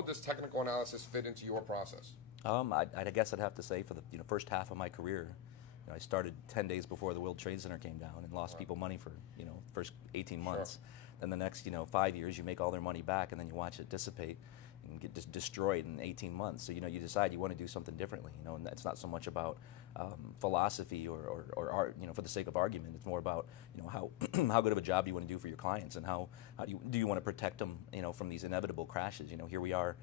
how does technical analysis fit into your process? I guess I'd have to say for the first half of my career, I started 10 days before the World Trade Center came down and lost people money for first 18 months. Sure. Then the next 5 years you make all their money back, and then you watch it dissipate and get destroyed in 18 months. So you decide you want to do something differently. And it's not so much about philosophy or art. For the sake of argument, it's more about how how good of a job do you want to do for your clients, and how do you want to protect them from these inevitable crashes. Here we are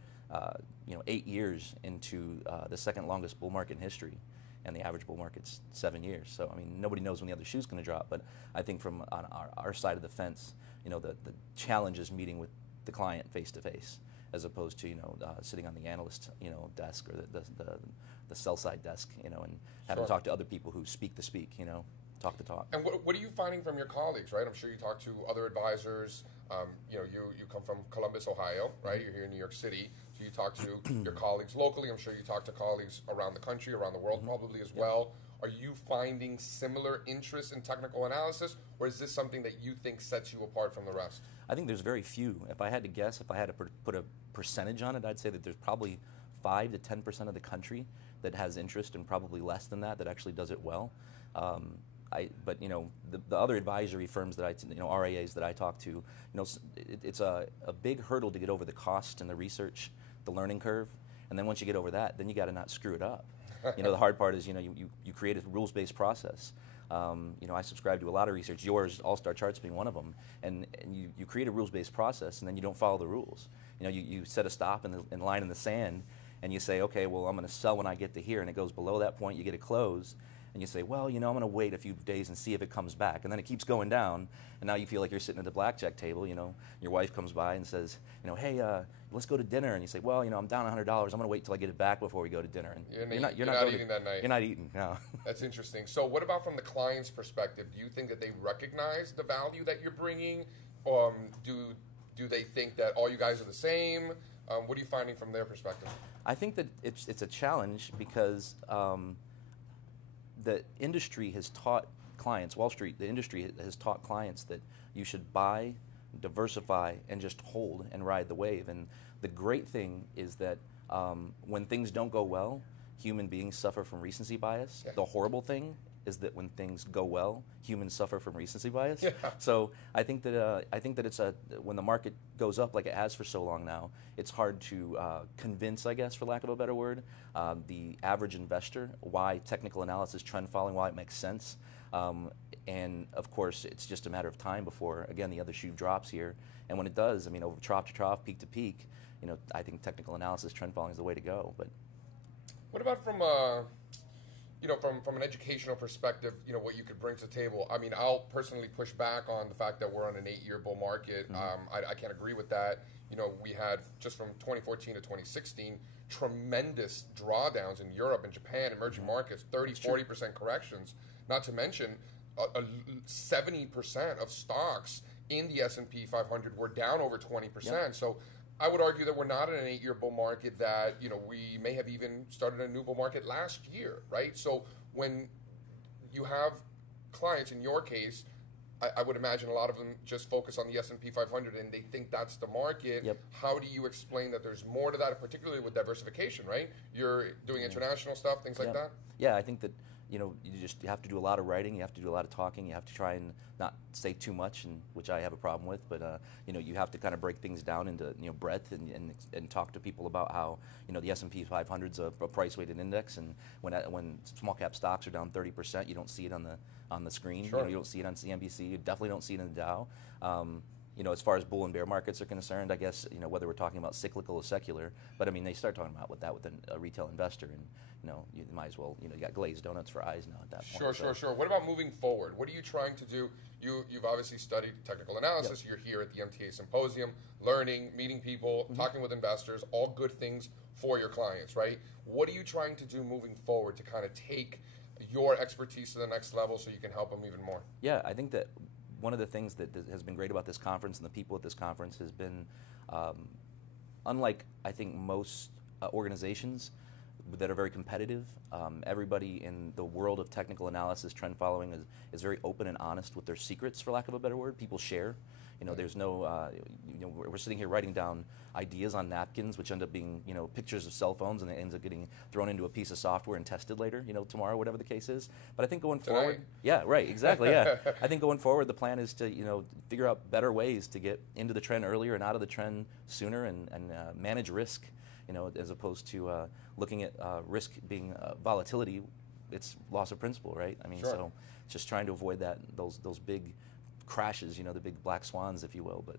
8 years into the second longest bull market in history, and the average bull market's 7 years. So nobody knows when the other shoe's going to drop. But I think from on our side of the fence, the challenge is meeting with the client face to face, as opposed to sitting on the analyst desk or the sell side desk, and having to talk to other people who speak the speak, talk the talk. And what are you finding from your colleagues, right? I'm sure you talk to other advisors. You come from Columbus, Ohio, right? You're here in New York City, so you talk to your colleagues locally. I'm sure you talk to colleagues around the country, around the world probably as well. Are you finding similar interest in technical analysis, or is this something that you think sets you apart from the rest? I think there's very few. If I had to guess, if I had to put a percentage on it, I'd say that there's probably 5 to 10% of the country that has interest, and probably less than that actually does it well. But the other advisory firms that RIAs that I talk to, it's a big hurdle to get over the cost and the research, the learning curve, and then once you get over that, then you got to not screw it up. The hard part is you create a rules-based process. I subscribe to a lot of research, yours, All-Star Charts being one of them, and you create a rules-based process, and then you don't follow the rules. You set a stop in line in the sand, and you say, okay, well, I'm going to sell when I get to here, and it goes below that point, you get a close, and you say, well, I'm going to wait a few days and see if it comes back, and then it keeps going down, and now you feel like you're sitting at the blackjack table. Your wife comes by and says, hey, let's go to dinner, and you say, well, I'm down $100. I'm going to wait till I get it back before we go to dinner. And you're not eating that night. You're not eating. No. That's interesting. So, what about from the client's perspective? Do you think that they recognize the value that you're bringing? Do they think that all you guys are the same? What are you finding from their perspective? I think that it's a challenge because the industry has taught clients, Wall Street, the industry has taught clients that you should buy, diversify, and just hold and ride the wave. And the great thing is that when things don't go well, human beings suffer from recency bias. Yeah. The horrible thing is that when things go well, humans suffer from recency bias. Yeah. So I think that it's when the market goes up like it has for so long now, it's hard to convince, I guess, for lack of a better word, the average investor why technical analysis, trend following, why it makes sense. And of course, it's just a matter of time before, again, the other shoe drops here. And when it does, over trough to trough, peak to peak, I think technical analysis, trend following is the way to go. But what about from from an educational perspective, what you could bring to the table? I'll personally push back on the fact that we're on an 8-year bull market. Mm-hmm. I can't agree with that. We had, just from 2014 to 2016, tremendous drawdowns in Europe and Japan, emerging markets, 40% corrections. Not to mention, 70% of stocks in the S&P 500 were down over 20%. Yep. So I would argue that we're not in an 8-year bull market, that we may have even started a new bull market last year, right? So when you have clients, in your case, I would imagine a lot of them just focus on the S&P 500 and they think that's the market. Yep. How do you explain that there's more to that, particularly with diversification, right? You're doing international stuff, things like that? Yeah, I think that you have to do a lot of writing, you have to do a lot of talking, you have to try and not say too much, which I have a problem with, but you have to kind of break things down into breadth and talk to people about how the S&P 500 is a price-weighted index, and when small cap stocks are down 30%, you don't see it on the screen. Sure. You don't see it on CNBC. You definitely don't see it in the Dow. As far as bull and bear markets are concerned, I guess, whether we're talking about cyclical or secular, but they start talking about with a retail investor, and you might as well, you got glazed donuts for eyes now at that point. Sure. What about moving forward? What are you trying to do? You've obviously studied technical analysis. Yep. You're here at the MTA Symposium, learning, meeting people, mm-hmm. talking with investors, all good things for your clients, right? What are you trying to do moving forward to kind of take your expertise to the next level so you can help them even more? Yeah, I think that one of the things that has been great about this conference and the people at this conference has been, unlike, I think, most organizations, that are very competitive. Everybody in the world of technical analysis, trend following, is very open and honest with their secrets, for lack of a better word. People share. There's no, we're sitting here writing down ideas on napkins, which end up being, pictures of cell phones, and it ends up getting thrown into a piece of software and tested later, tomorrow, whatever the case is. But I think going forward, yeah, right, exactly, yeah. I think going forward, the plan is to, figure out better ways to get into the trend earlier and out of the trend sooner, and manage risk, as opposed to looking at risk being volatility. It's loss of principal, right? I mean, so just trying to avoid those big crashes, the big black swans, if you will. But